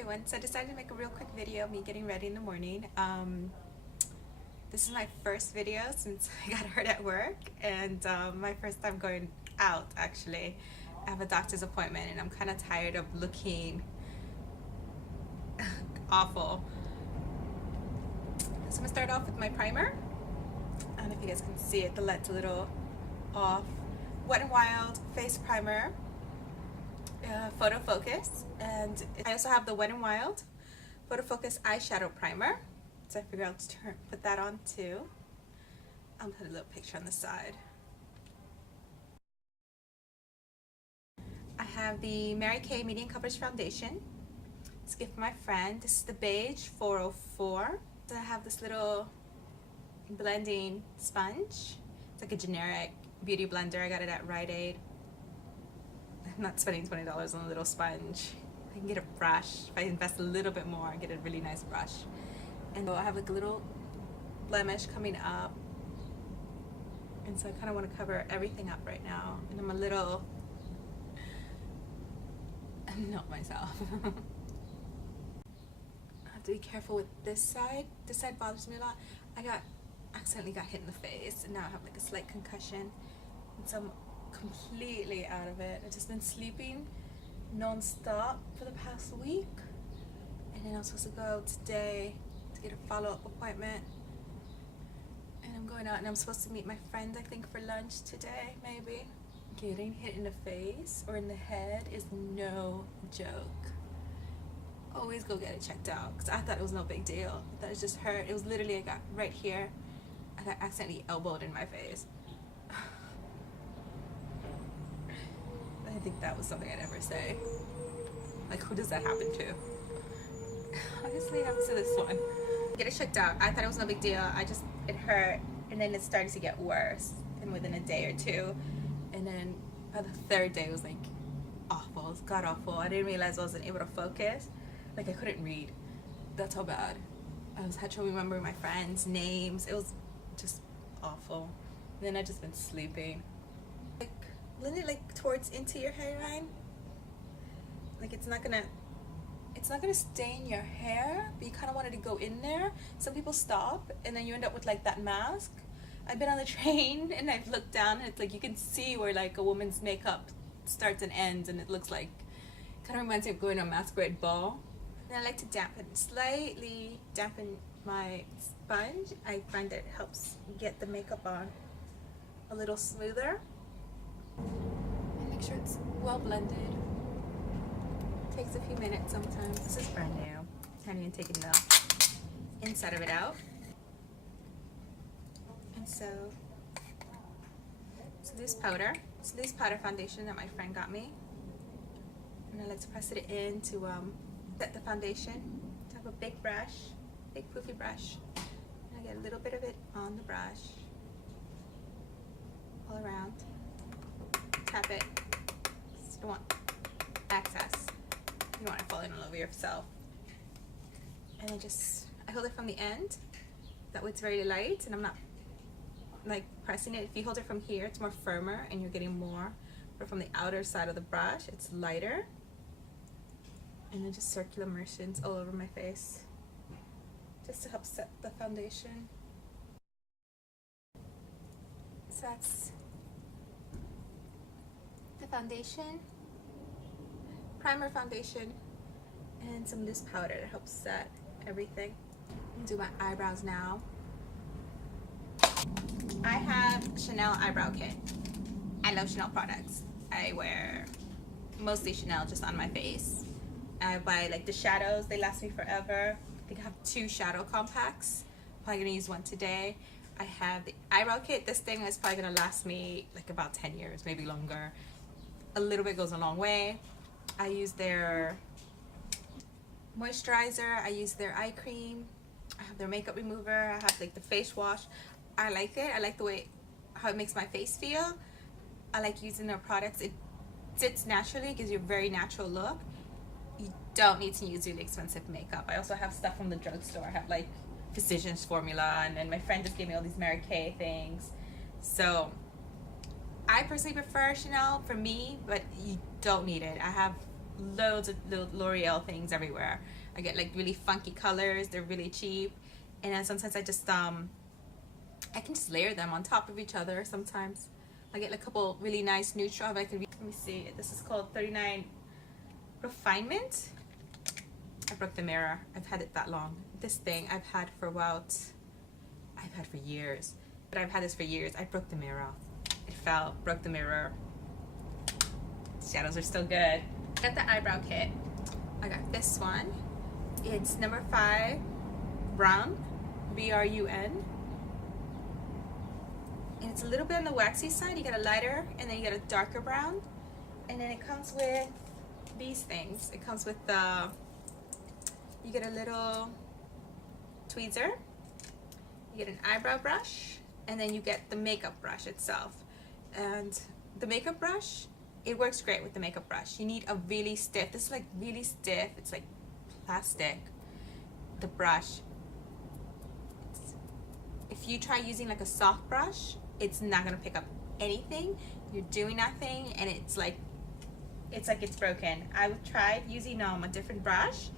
everyone. So I decided to make a real quick video of me getting ready in the morning. This is my first video since I got hurt at work, and my first time going out actually. I have a doctor's appointment and I'm kind of tired of looking awful. So I'm gonna start off with my primer. I don't know if you guys can see it, the light's a little off. Wet n Wild face primer. Photofocus, and I also have the Wet n Wild Photofocus Eyeshadow Primer, so I figured I'll put that on too. I'll put a little picture on the side. I have the Mary Kay Medium Coverage Foundation. It's a gift from my friend. This is the Beige 404. So I have this little blending sponge. It's like a generic beauty blender. I got it at Rite Aid. I'm not spending $20 on a little sponge. I can get a brush. If I invest a little bit more, I get a really nice brush. And I have like a little blemish coming up. And so I kind of want to cover everything up right now. And I'm not myself. I have to be careful with this side. This side bothers me a lot. I accidentally got hit in the face and now I have like a slight concussion. And so I'm completely out of it. I've just been sleeping non-stop for the past week, and then I'm supposed to go today to get a follow-up appointment, and I'm going out and I'm supposed to meet my friend I think for lunch today maybe. Getting hit in the face or in the head is no joke. Always go get it checked out, because I thought it was no big deal. I thought it just hurt. It was literally, I got right here, I got accidentally elbowed in my face. I think that was something I'd ever say. Like, who does that happen to? Honestly, it happens to this one. Get it checked out. I thought it was no big deal. It hurt, and then it started to get worse, and within a day or two, and then by the third day it was like awful. It was god awful. I didn't realize I wasn't able to focus. Like, I couldn't read. That's how bad. I had trouble remembering my friends' names. It was just awful. And then I just been sleeping. Blend it like towards into your hairline. Like it's not gonna stain your hair, but you kind of want it to go in there. Some people stop and then you end up with like that mask. I've been on the train and I've looked down and it's like you can see where like a woman's makeup starts and ends, and it looks like, kind of reminds me of going to a masquerade ball. And I like to slightly dampen my sponge. I find that it helps get the makeup on a little smoother. And make sure it's well blended. It takes a few minutes sometimes. This is brand new. Not even taking the inside of it out. And so this powder. So this powder foundation that my friend got me. And I like to press it in to set the foundation. I have a big brush, big poofy brush. And I get a little bit of it on the brush. All around. Tap it. You don't want excess. You don't want it falling all over yourself. And then I hold it from the end. That way it's very light and I'm not like pressing it. If you hold it from here, it's more firmer and you're getting more. But from the outer side of the brush, it's lighter. And then just circular motions all over my face, just to help set the foundation. So that's the foundation, primer, foundation, and some loose powder to help set everything. I'm gonna do my eyebrows now. I have Chanel eyebrow kit. I love Chanel products. I wear mostly Chanel just on my face. I buy like the shadows, they last me forever. I think I have 2 shadow compacts. Probably gonna use one today. I have the eyebrow kit. This thing is probably gonna last me like about 10 years, maybe longer. A little bit goes a long way. I use their moisturizer, I use their eye cream, I have their makeup remover, I have like the face wash. I like it. I like the way how it makes my face feel. I like using their products. It sits naturally, gives you a very natural look. You don't need to use really expensive makeup. I also have stuff from the drugstore. I have like Physicians Formula, and then my friend just gave me all these Mary Kay things. So I personally prefer Chanel for me, but you don't need it. I have loads of little L'Oreal things everywhere. I get like really funky colors, they're really cheap, and then sometimes I just I can just layer them on top of each other. Sometimes I get like a couple really nice neutral. But let me see, this is called 39 Refinement. I broke the mirror. I've had it that long. This thing I've had for years, but I've had this for years. I broke the mirror. It fell, broke the mirror. Shadows are still good. Got the eyebrow kit. I got this one. It's number 5 brown, B-R-U-N, and it's a little bit on the waxy side. You get a lighter and then you get a darker brown, and then it comes with these things. It comes with the, you get a little tweezer, you get an eyebrow brush, and then you get the makeup brush itself. And the makeup brush, it works great with the makeup brush. You need a really stiff, this is like really stiff, it's like plastic, the brush. If you try using like a soft brush, it's not gonna pick up anything. You're doing nothing, and it's like it's broken. I tried using a different brush,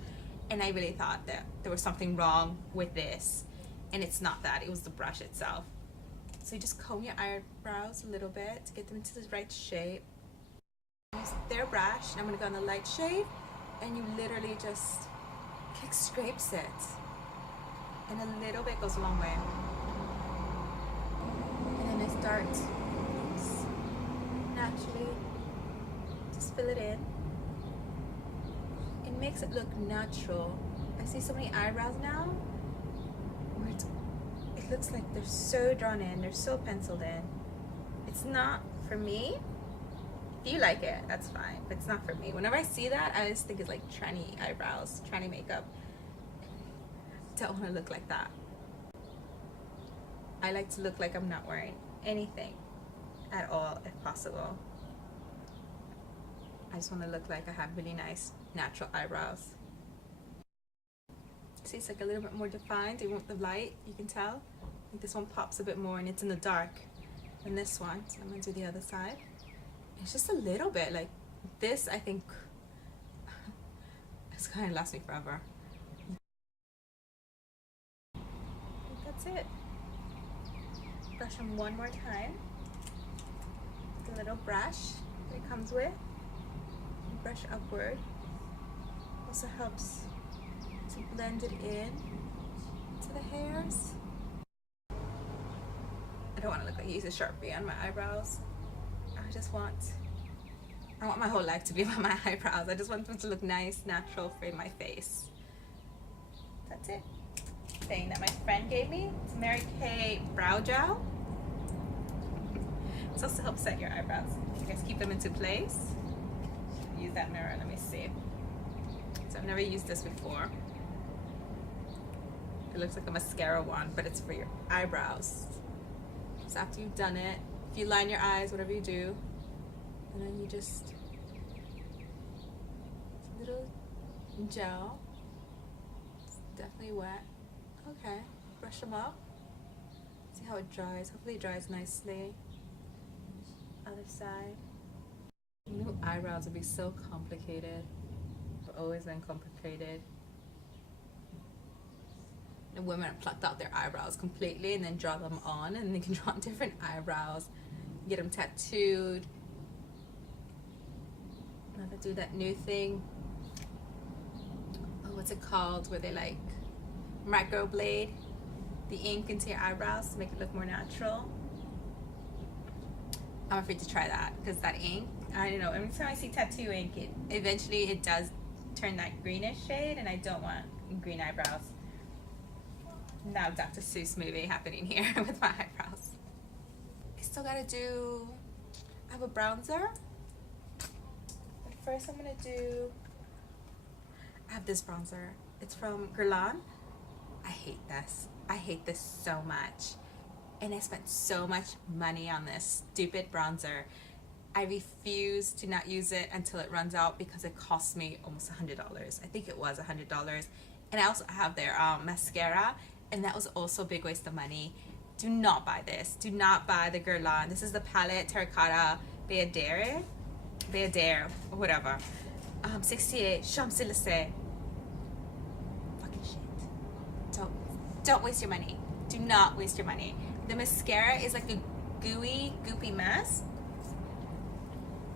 and I really thought that there was something wrong with this, and it's not that, it was the brush itself. So you just comb your eyebrows a little bit to get them into the right shape. Use their brush, and I'm gonna go on the light shade, and you literally just kick scrapes it, and a little bit goes a long way. And then I start naturally just fill it in. It makes it look natural. I see so many eyebrows now where it looks like they're so drawn in, they're so penciled in. It's not for me. If you like it, that's fine, but it's not for me. Whenever I see that, I just think it's like tranny eyebrows, tranny makeup. Don't want to look like that. I like to look like I'm not wearing anything at all, if possible. I just want to look like I have really nice natural eyebrows. See, it's like a little bit more defined. Even with the light, you can tell. I think this one pops a bit more, and it's in the dark than this one. So I'm going to do the other side. It's just a little bit like this. I think it's going to last me forever. I think that's it. Brush them one more time. The little brush that it comes with. Brush upward. Also helps to blend it in to the hairs. I don't want to look like I use a Sharpie on my eyebrows. I want my whole life to be about my eyebrows. I just want them to look nice, natural for my face. That's it. Thing that my friend gave me. It's Mary Kay Brow Gel. It's supposed to help set your eyebrows. You guys keep them into place. Use that mirror, let me see. So I've never used this before. It looks like a mascara one, but it's for your eyebrows. So after you've done it, if you line your eyes, whatever you do, and then you just, it's a little gel. It's definitely wet. Okay, brush them up. See how it dries. Hopefully it dries nicely. Other side. New eyebrows would be so complicated. They've always been complicated. And women have plucked out their eyebrows completely and then draw them on, and they can draw on different eyebrows. Get them tattooed. Now they do that new thing. Oh, what's it called? Where they like microblade the ink into your eyebrows to make it look more natural. I'm afraid to try that because that ink, I don't know, every time I see tattoo ink, eventually it does turn that greenish shade, and I don't want green eyebrows. Now Dr. Seuss movie happening here with my eyebrows. I still gotta do, I have a bronzer. But first I'm gonna do, I have this bronzer. It's from Guerlain. I hate this. I hate this so much. And I spent so much money on this stupid bronzer. I refuse to not use it until it runs out because it cost me almost $100. I think it was $100. And I also have their mascara, and that was also a big waste of money. Do not buy this. Do not buy the Guerlain. This is the palette Terracotta Bayadere, or whatever. 68 Champs-Élysées. Fucking shit. Don't waste your money. Do not waste your money. The mascara is like a gooey, goopy mess.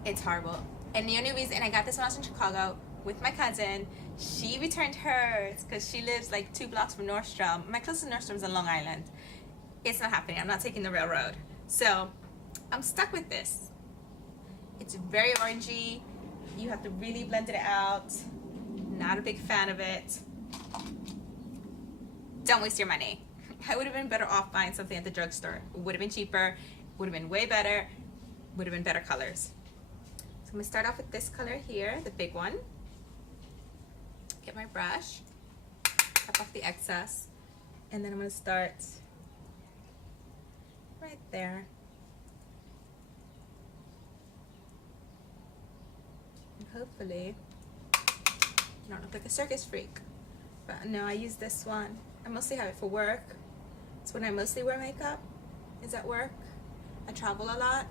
It's horrible. And the only reason, and I got this when I was in Chicago with my cousin. She returned hers because she lives like 2 blocks from Nordstrom. My closest Nordstrom's on Long Island. It's not happening. I'm not taking the railroad. So I'm stuck with this. It's very orangey. You have to really blend it out. Not a big fan of it. Don't waste your money. I would have been better off buying something at the drugstore. It would have been cheaper. Would have been way better. Would have been better colors. So I'm going to start off with this color here, the big one. Get my brush, tap off the excess, and then I'm going to start right there. And hopefully, I don't look like a circus freak. But no, I use this one. I mostly have it for work. It's when I mostly wear makeup, is at work. I travel a lot.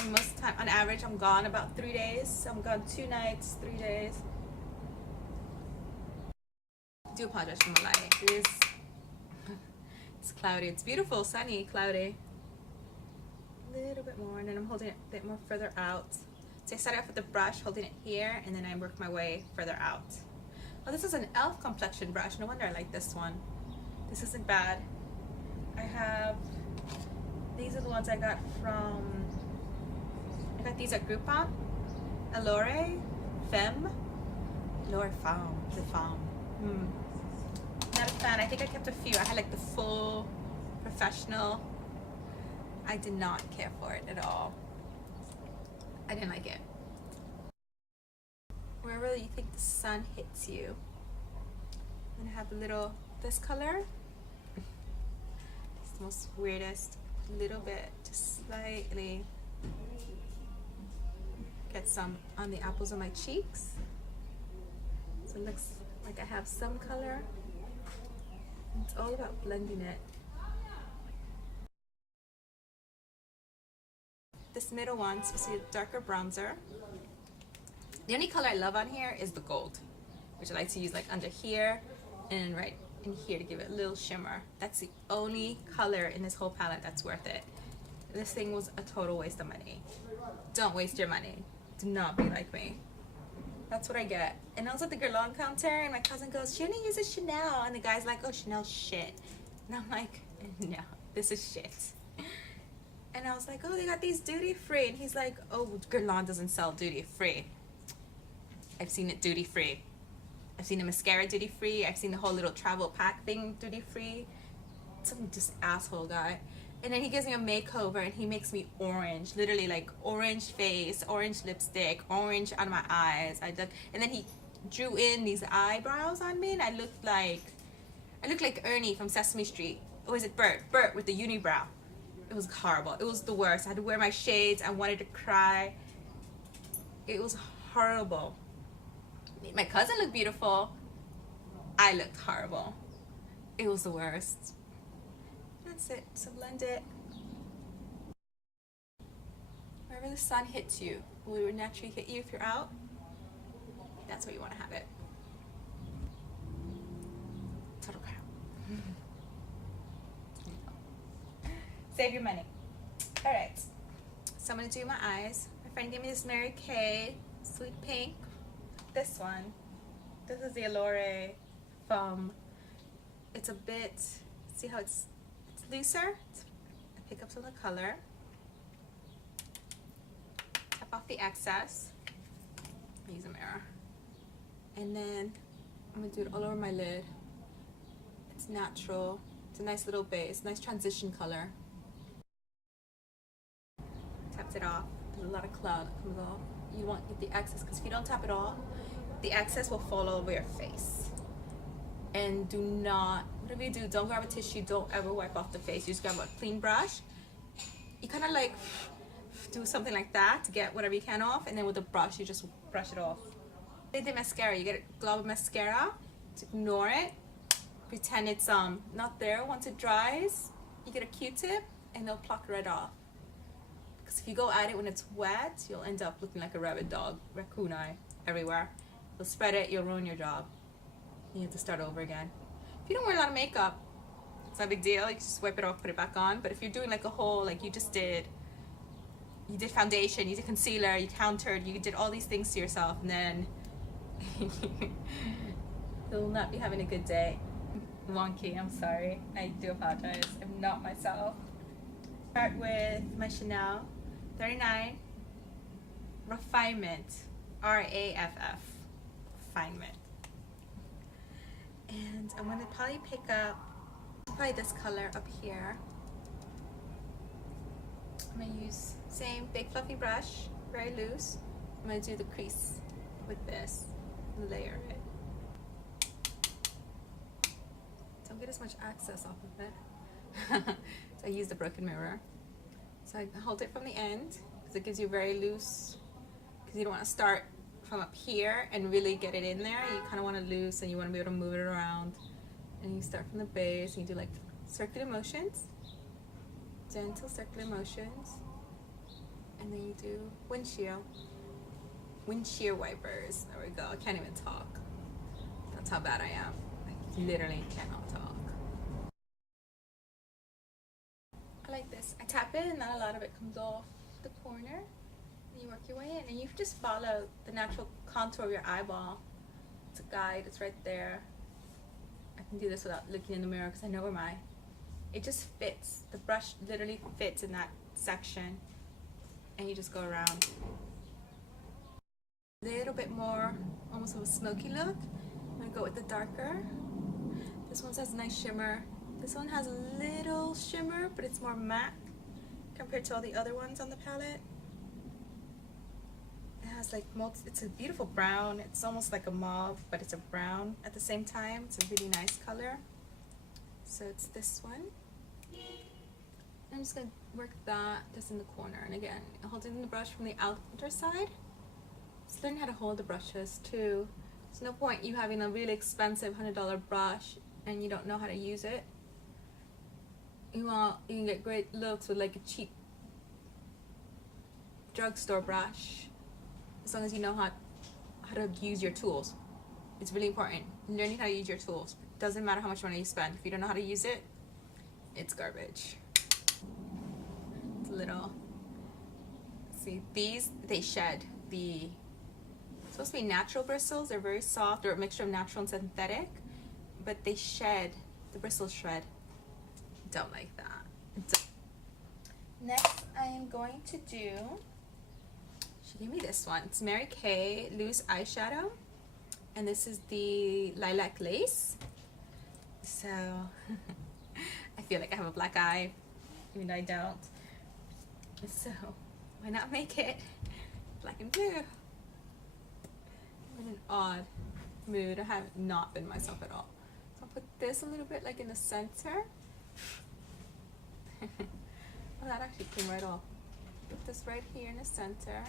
And most of the time, on average, I'm gone about 3 days. So I'm gone 2 nights, 3 days. I do apologize for my lighting. It's cloudy. It's beautiful, sunny, cloudy. A little bit more, and then I'm holding it a bit more further out. So I started off with the brush, holding it here, and then I work my way further out. Oh, this is an e.l.f. complexion brush. No wonder I like this one. This isn't bad. I have, these are the ones I got from, I got these at Groupon. Allure Femme. Allure Femme. The Femme. Not a fan. I think I kept a few. I had like the full professional. I did not care for it at all. I didn't like it. Wherever you think the sun hits you. I'm gonna have a little, this color. It's the most weirdest. Little bit, just slightly. Get some on the apples of my cheeks. So it looks like I have some color. It's all about blending it. This middle one, so you see a darker bronzer. The only color I love on here is the gold, which I like to use like under here and right in here to give it a little shimmer. That's the only color in this whole palette that's worth it. This thing was a total waste of money. Don't waste your money. Do not be like me. That's what I get. And I was at the Guerlain counter and my cousin goes, she only uses Chanel. And the guy's like, oh, Chanel's shit. And I'm like, no, this is shit. And I was like, oh, they got these duty free. And he's like, oh, Guerlain doesn't sell duty free. I've seen it duty free. I've seen the mascara duty free. I've seen the whole little travel pack thing duty free. Some just asshole guy. And then he gives me a makeover and he makes me orange, literally like orange face, orange lipstick, orange on my eyes. And then he drew in these eyebrows on me and I looked like Ernie from Sesame Street. Or is it Bert? Bert with the unibrow. It was horrible. It was the worst. I had to wear my shades. I wanted to cry. It was horrible. My cousin looked beautiful. I looked horrible. It was the worst. That's it. So blend it. Wherever the sun hits you, will it naturally hit you if you're out? That's where you want to have it. Total crap. Save your money. Alright. So I'm going to do my eyes. My friend gave me this Mary Kay Sweet Pink. This one. This is the Allure Foam. It's a bit, see how it's looser? I pick up some of the color. Tap off the excess. Use a mirror. And then I'm going to do it all over my lid. It's natural. It's a nice little base. Nice transition color. Tapped it off. There's a lot of cloud that comes off. You want to get the excess because if you don't tap it off, the excess will fall over your face. And do not, whatever you do, don't grab a tissue, don't ever wipe off the face. You just grab a clean brush. You kind of like do something like that to get whatever you can off, and then with the brush, you just brush it off. With the mascara, you get a glob of mascara, just ignore it, pretend it's not there. Once it dries, you get a Q-tip, and they'll pluck right off. Because if you go at it when it's wet, you'll end up looking like a rabid dog, raccoon eye. everywhere. You'll spread it, you'll ruin your job. You have to start over again. If you don't wear a lot of makeup, it's not a big deal. You just wipe it off, put it back on. But if you're doing like a whole, like you did foundation, you did concealer, you countered, you did all these things to yourself, and then you'll not be having a good day. Wonky, I'm sorry. I do apologize. I'm not myself. Start with my Chanel 39 Refinement, R-A-F-F, Refinement. And I'm gonna probably pick up this color up here. I'm gonna use same big fluffy brush, very loose. I'm gonna do the crease with this, layer it. Don't get as much access off of it. So I use the broken mirror. So I hold it from the end because it gives you very loose, because you don't want to start from up here and really get it in there. You kind of want to loose and you want to be able to move it around. And you start from the base and you do like circular motions, gentle circular motions, and then you do windshield wipers. There we go. I can't even talk. That's how bad I am. I literally cannot talk. I like this. I tap it and not a lot of it comes off the corner. And you work your way in and you just follow the natural contour of your eyeball. It's a guide. It's right there. I can do this without looking in the mirror because I know where it just fits. The brush literally fits in that section and you just go around. A little bit more almost of a smoky look. I'm gonna go with the darker. This one has a nice shimmer. This one has a little shimmer, but it's more matte compared to all the other ones on the palette. It has like it's a beautiful brown. It's almost like a mauve, but it's a brown at the same time. It's a really nice color. So it's this one. I'm just gonna work that just in the corner. And again, holding the brush from the outer side. Just learn how to hold the brushes too. There's no point you having a really expensive $100 brush and you don't know how to use it. You can get great looks with like a cheap drugstore brush, as long as you know how to use your tools. It's really important. Learning how to use your tools. Doesn't matter how much money you spend. If you don't know how to use it, it's garbage. It's a little. See, these they shed the. Supposed to be natural bristles. They're very soft. They're a mixture of natural and synthetic, but they shed. The bristles shred. Don't like that. Next, I am going to do. She gave me this one. It's Mary Kay loose eyeshadow, and this is the Lilac Lace. So I feel like I have a black eye, even though I don't. So why not make it black and blue? I'm in an odd mood. I have not been myself at all. So I'll put this a little bit like in the center. Well, that actually came right off. Put this right here in the center.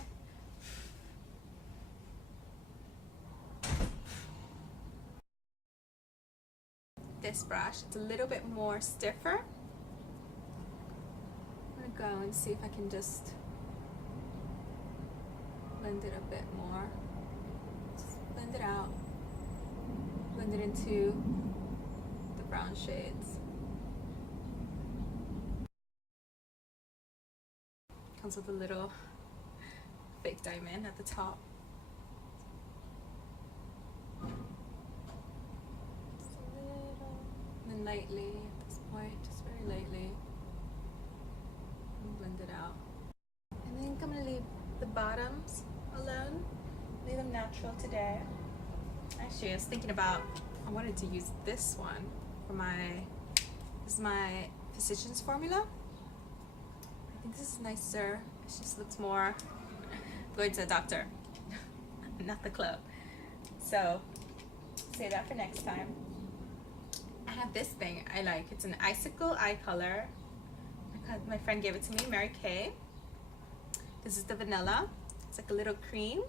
This brush, it's a little bit more stiffer. I'm gonna go and see if I can just blend it a bit more. Just blend it out. Blend it into the brown shades. Comes with a little fake diamond at the top. Just a little, and then lightly at this point, just very lightly, and blend it out. And I think I'm gonna leave the bottoms alone, leave them natural today. Actually, I was thinking about, I wanted to use this one for this is my Physicians Formula. I think this is nicer. It just looks more going to the doctor, not the club. So save that for next time. I have this thing I like. It's an icicle eye color. My friend gave it to me, Mary Kay. This is the vanilla. It's like a little cream.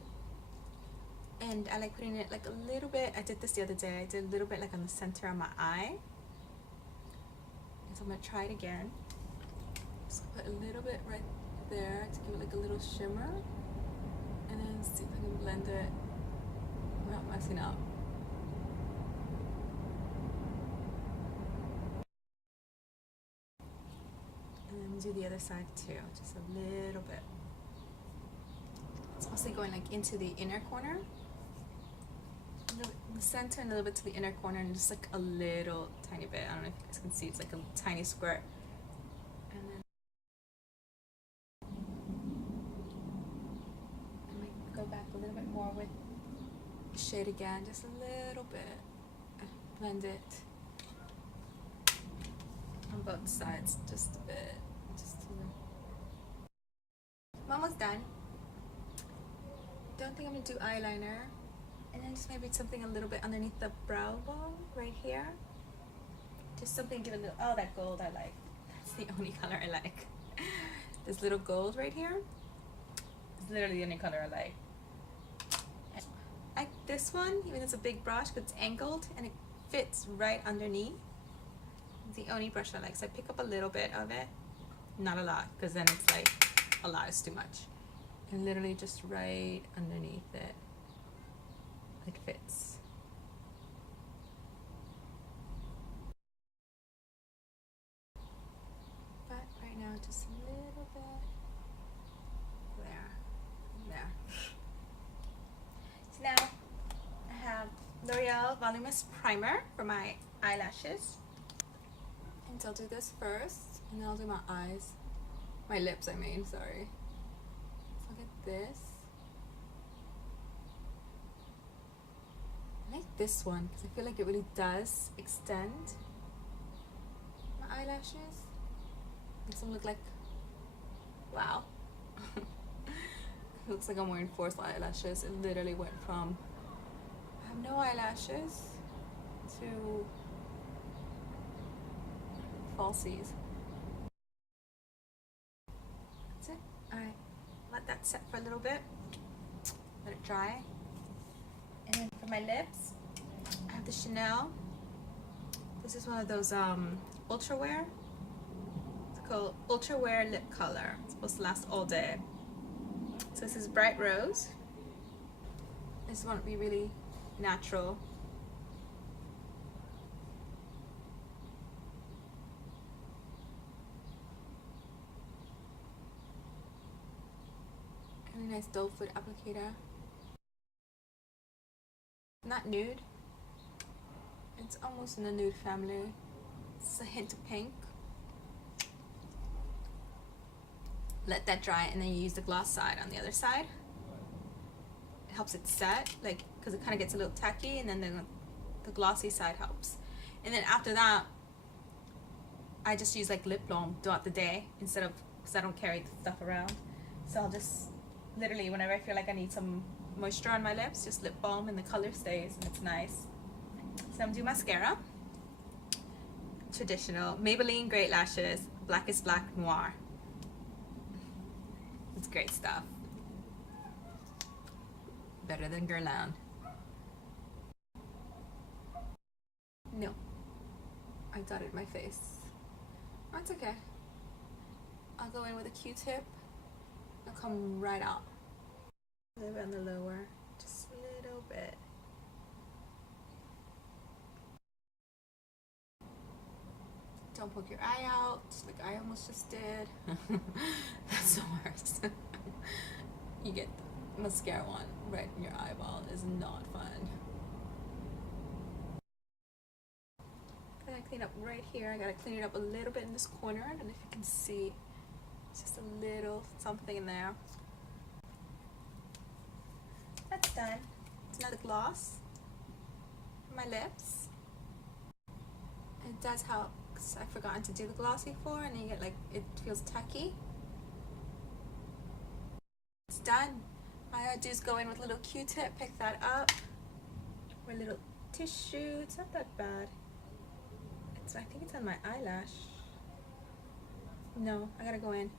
And I like putting it like a little bit. I did this the other day. I did a little bit like on the center of my eye. And so I'm gonna try it again. Just put a little bit right there to give it like a little shimmer, and then see if I can blend it we're not messing up. And then do the other side too, just a little bit. It's mostly going like into the inner corner, the center, and a little bit to the inner corner, and just like a little tiny bit. I don't know if you guys can see, it's like a tiny squirt. And then I might go back a little bit more with shade again, just a little bit. Blend it on both sides, just a bit, just a little. I'm almost done. Don't think I'm gonna do eyeliner, and then just maybe something a little bit underneath the brow bone right here. Just something, give a little. Oh, that gold I like. That's the only color I like. This little gold right here is literally the only color I like. I like this one, even though it's a big brush, but it's angled and it fits right underneath. It's the only brush I like, so I pick up a little bit of it, not a lot, because then it's like a lot is too much. And literally just right underneath it, it fits. But right now, just a little bit there. So now I have L'Oreal Voluminous Primer for my eyelashes. And so I'll do this first, and then I'll do my eyes. My lips, I mean, sorry. So I'll get this. I like this one because I feel like it really does extend my eyelashes. Makes them look like, wow. It looks like I'm wearing false eyelashes. It literally went from I have no eyelashes to falsies. That's it. Alright, let that set for a little bit. Let it dry. And then for my lips, I have the Chanel. This is one of those ultra wear. It's called Ultra Wear Lip Color. It's supposed to last all day. So this is Bright Rose. I just want it to be really natural. Really nice doe foot applicator. Not nude. It's almost in the nude family. It's a hint of pink. Let that dry, and then you use the gloss side on the other side. It helps it set, like, because it kind of gets a little tacky, and then the glossy side helps. And then after that, I just use like lip balm throughout the day instead of, because I don't carry stuff around. So I'll just literally, whenever I feel like I need some moisture on my lips, just lip balm, and the color stays, and it's nice. So I'm doing mascara. Traditional Maybelline Great Lashes Blackest Black Noir. It's great stuff. Better than Guerlain. No, I dotted my face. That's okay. I'll go in with a Q-tip. It'll come right out. A little bit on the lower, just a little bit. Don't poke your eye out like I almost just did. That's the worst. You get the mascara one right in your eyeball. Is not fun. Gotta clean up right here. I gotta clean it up a little bit in this corner. I don't know if you can see. It's just a little something in there. That's done. It's another gloss for my lips. It does help. I've forgotten to do the gloss before, and then you get like, it feels tacky. It's done. All I gotta do is go in with a little Q-tip, pick that up, or a little tissue. It's not that bad. I think it's on my eyelash. No, I gotta go in,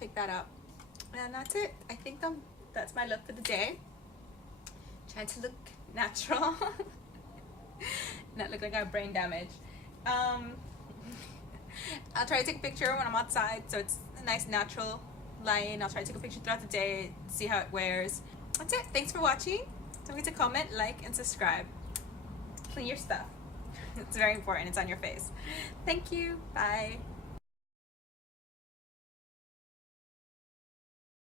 pick that up, and that's it. I think that's my look for the day. Trying to look natural, not look like I have brain damage. I'll try to take a picture when I'm outside, so it's a nice natural lighting. I'll try to take a picture throughout the day, see how it wears. That's it. Thanks for watching. Don't forget to comment, like, and subscribe. Clean your stuff. It's very important. It's on your face. Thank you. Bye.